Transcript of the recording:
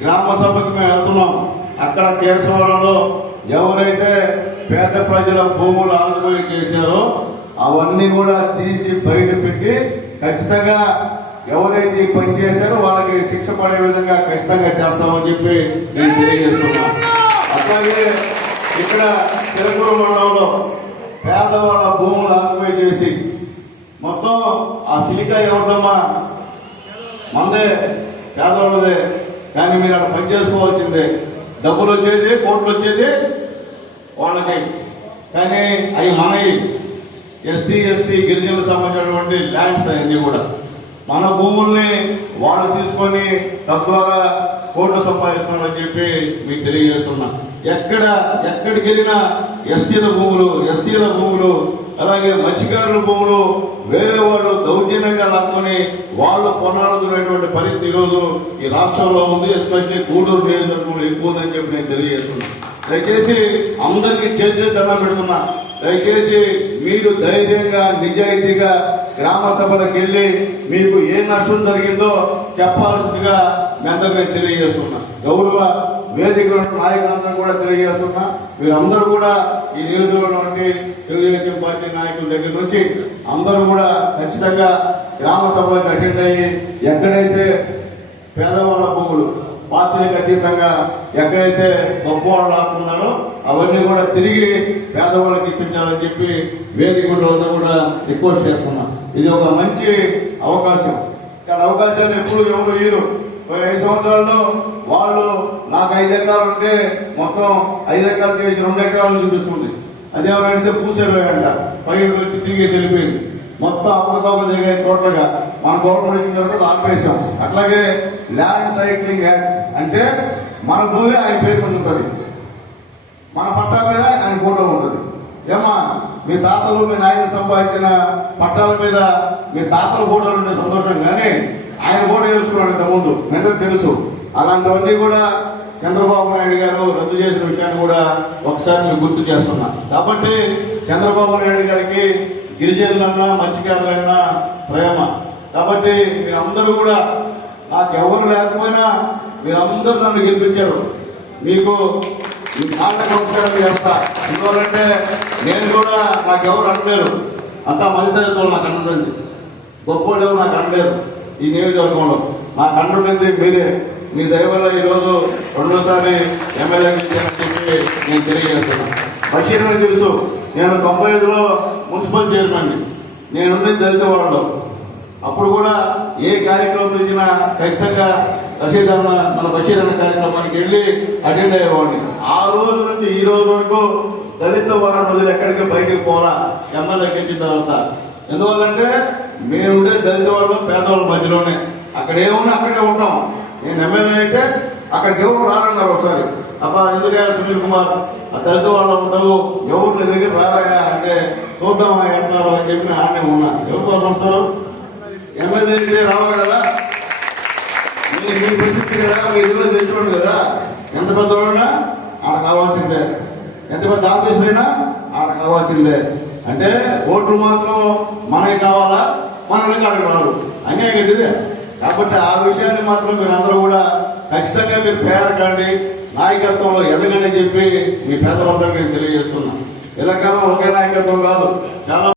గ్రామ సభకు మేము వెళ్తున్నాం. అక్కడ కేశవరంలో ఎవరైతే పేద ప్రజల భూములు ఆదుపోయి చేశారో అవన్నీ కూడా తీసి బయట పెట్టి ఖచ్చితంగా ఎవరైతే పని చేశారో వాళ్ళకి శిక్ష పడే విధంగా ఖచ్చితంగా చేస్తామని చెప్పి నేను తెలియజేస్తున్నా. అట్లాగే ఇక్కడ తెలుగురు మండలంలో పేదవాళ్ళ భూములు ఆక్యుపై చేసి మొత్తం ఆ సిలికా ఎవరిదమ్మా మందే పేదవాళ్ళదే, కానీ మీరు అక్కడ పని చేసుకోవాల్సిందే. డబ్బులు వచ్చేది కోట్లు వచ్చేది వాళ్ళకి, కానీ అవి మనవి ఎస్సీ ఎస్టీ గిరిజనులకు సంబంధించినటువంటి ల్యాండ్స్ అన్నీ కూడా మన భూముల్ని వాళ్ళు తీసుకొని తద్వారా కోట్లు సంపాదిస్తున్నారని చెప్పి మీకు తెలియజేస్తున్నా. ఎక్కడికి వెళ్ళినా ఎస్టీల భూములు, ఎస్సీల భూములు, అలాగే మత్స్యకారుల భూములు వేరే వాళ్ళు దౌర్జన్యంగా లాక్కొని వాళ్ళు పొన్నాడుతున్నటువంటి పరిస్థితి ఈరోజు ఈ రాష్ట్రంలో ఉంది. ఎస్పెషల్లీ గూడూరు నియోజకవర్గంలో ఎక్కువ ఉందని చెప్పి నేను తెలియజేస్తున్నా. దయచేసి అందరికీ చేతి దండం పెడుతున్నా. దయచేసి మీరు ధైర్యంగా నిజాయితీగా గ్రామ సభలకు వెళ్ళి మీకు ఏ నష్టం జరిగిందో చెప్పాల్సిందిగా మేము తెలియజేస్తున్నా. గౌరవ వేదిక నాయకులందరూ కూడా తెలియజేస్తున్నా. మీరందరూ కూడా ఈ నియోజకవర్గం తెలుగుదేశం పార్టీ నాయకుల దగ్గర నుంచి అందరూ కూడా ఖచ్చితంగా గ్రామ సభలకు అటెండ్ అయ్యి ఎక్కడైతే పేదవాళ్ళ భూములు పార్టీలకు అతీతంగా ఎక్కడైతే గొప్ప వాళ్ళు ఆడుతున్నారో అవన్నీ కూడా తిరిగి పేదవాళ్ళకి ఇప్పించాలని చెప్పి వేదిక కూడా రిక్వెస్ట్ చేస్తున్నా. ఇది ఒక మంచి అవకాశం. ఇక్కడ అవకాశాన్ని ఎప్పుడు ఎవరు వీరు 5 సంవత్సరాల్లో వాళ్ళు నాకు 5 ఎకరాలు ఉంటే మొత్తం 5 ఎకరాలు చేసి 2 ఎకరాలు చూపిస్తుంది. అదేమంటే పూసేపోయాడంట, పైకి వచ్చి తిరిగేసి వెళ్ళిపోయింది. మొత్తం అవకతవక జరిగాయి టోటల్గా. మన గవర్నమెంట్ ఇచ్చిన తర్వాత ఆపేసాం. అట్లాగే ల్యాండ్ టైటిలింగ్ యాక్ట్ అంటే మన భూమి ఆయన పేరు మీద ఉంటుంది, మన పట్టా మీద ఆయన ఫోటో ఉంటుంది. ఏమా మీ తాతలు మీ నాయకులు సంపాదించిన పట్టాల మీద మీ తాతల ఫోటోలు ఉండే సంతోషం, కానీ ఆయన ఫోటో వేసుకున్నాడు ఇంతకుముందు, అందరికి తెలుసు. అలాంటివన్నీ కూడా చంద్రబాబు నాయుడు గారు రద్దు చేసిన విషయాన్ని కూడా ఒకసారి మీకు గుర్తు చేస్తున్నా. కాబట్టి చంద్రబాబు నాయుడు గారికి గిరిజనులన్నా మత్స్యకారులన్నా ప్రేమ. కాబట్టి మీరందరూ కూడా నాకు ఎవరు లేకపోయినా మీరందరూ నన్ను గెలిపించారు. మీకు మాట నమస్కారం చేస్తా. ఎందుకంటే నేను కూడా నాకెవరు అనలేరు, అంతా మధ్యతరగతులు నాకు అంటుంది, గొప్ప నాకు అనలేరు. ఈ నియోజకవర్గంలో నాకు అంటుండేది మీరే. మీ దయ వల్ల ఈరోజు 2వ ఎమ్మెల్యే చెప్పి నేను తెలియజేస్తున్నాను. బషీర్ అని తెలుసు, నేను 95లో మున్సిపల్ చైర్మన్, నేనుండి దళిత వాళ్ళలో. అప్పుడు కూడా ఏ కార్యక్రమం ఇచ్చినా ఖచ్చితంగా రషీద్ అన్న మన బషీర్ అన్న కార్యక్రమానికి వెళ్ళి అటెండ్ అయ్యేవాడిని. ఆ రోజు నుంచి ఈ రోజు వరకు దళిత వాళ్ళ రోజులు ఎక్కడికి బయటకు పోలా ఎమ్మెల్యేకి ఇచ్చిన తర్వాత. ఎందువల్లంటే మేముండే దళిత వాళ్ళు పేదవాళ్ళ మధ్యలోనే, అక్కడ ఏమున్నా అక్కడే ఉంటాం. నేను ఎమ్మెల్యే అయితే అక్కడికి ఎవరు రారన్నారు ఒకసారి. అబ్బా ఎందుకయ్యా సునీల్ కుమార్ ఆ దళిత వాళ్ళు ఉంటావు, ఎవరు నీ దగ్గర రారాయా అంటే చూద్దామా అంటున్నారు అని చెప్పి ఆడనే ఉన్నా. ఎవరి కోసం వస్తారు? ఎమ్మెల్యే రావాలి కదా, మీ పరిస్థితి కదా, మీ ఇదిలో తెచ్చుకోండి కదా. ఎంత పెద్దవాళ్ళైనా ఆడ కావాల్సిందే, ఎంత పెద్ద ఆఫీసులైనా ఆడ కావాల్సిందే. అంటే ఓట్లు మాత్రం మనకి కావాలా, మనకి అడగ రాదు, అన్యాయం ఇదే. కాబట్టి ఆ విషయాన్ని మాత్రం మీరు అందరూ కూడా ఖచ్చితంగా మీరు పేరకండి, నాయకత్వంలో ఎదగని చెప్పి మీ పేదలందరికీ తెలియజేస్తున్నా. ఇలా ఒకే నాయకత్వం కాదు, చాలా